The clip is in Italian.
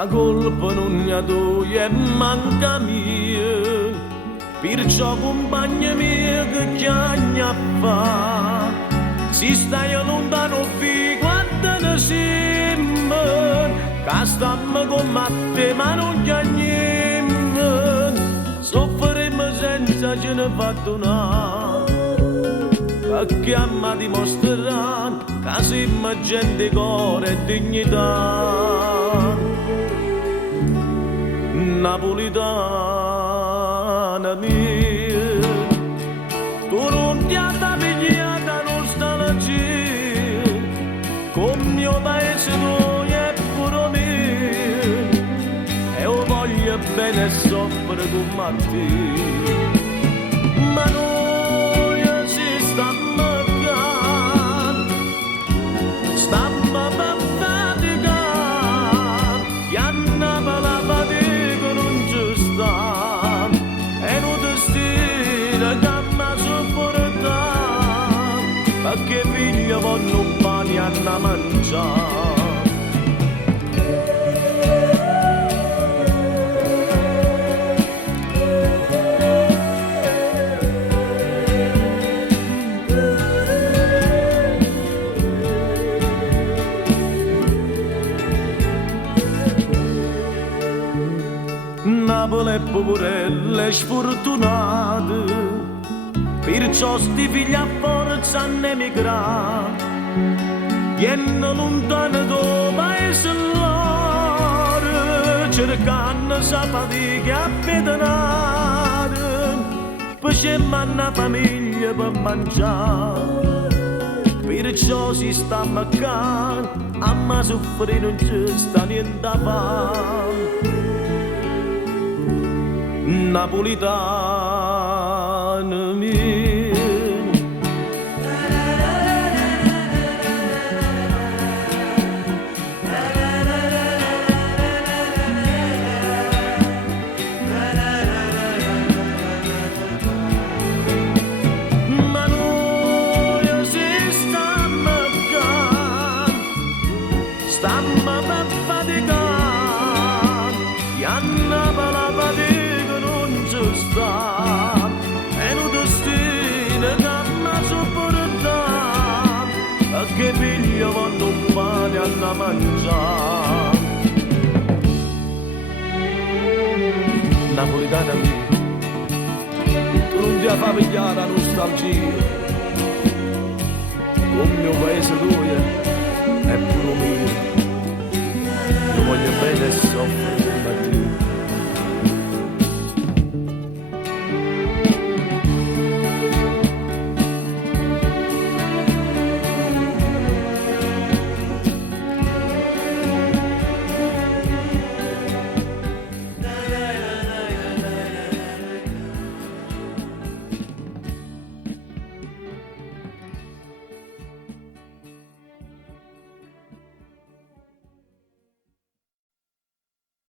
la colpa non è tua e manca mia, perciò compagna mia che chiagna fa, si stai lontano qui quando ne siamo, che stiamo con te ma non c'è niente, soffriremo senza ce ne fatto che amma dimostrerà che siamo gente cuore e dignità napolitana mia, tu non ti hai pigliata nostalgia con mio paese tu è pure mio e io voglio bene e soffro con te, ma noi si stiamo stamma per faticare, e annava la fatica non ci sta, è un destino che mi sopporta, perché figlio voglio un pane a mangiare. Napoli è poverella e sfortunata, perciò sti figli a forza hanno emigrato, viennero lontano da paese loro, cercando sa fatica appedonata, poi c'è una famiglia per mangiare, perciò si sta mancando, a me soffrire non ci sta niente da fare. Napolitana mia, ma noi si stiamo per faticare, e annava la fatica è un destino che mi sopporta, perché figlio voglio un pane a mangiare. Napolitana mia, tu non ti fai pigliare la nostalgia, con mio paese tuo è pure mio, io voglio bene e soffro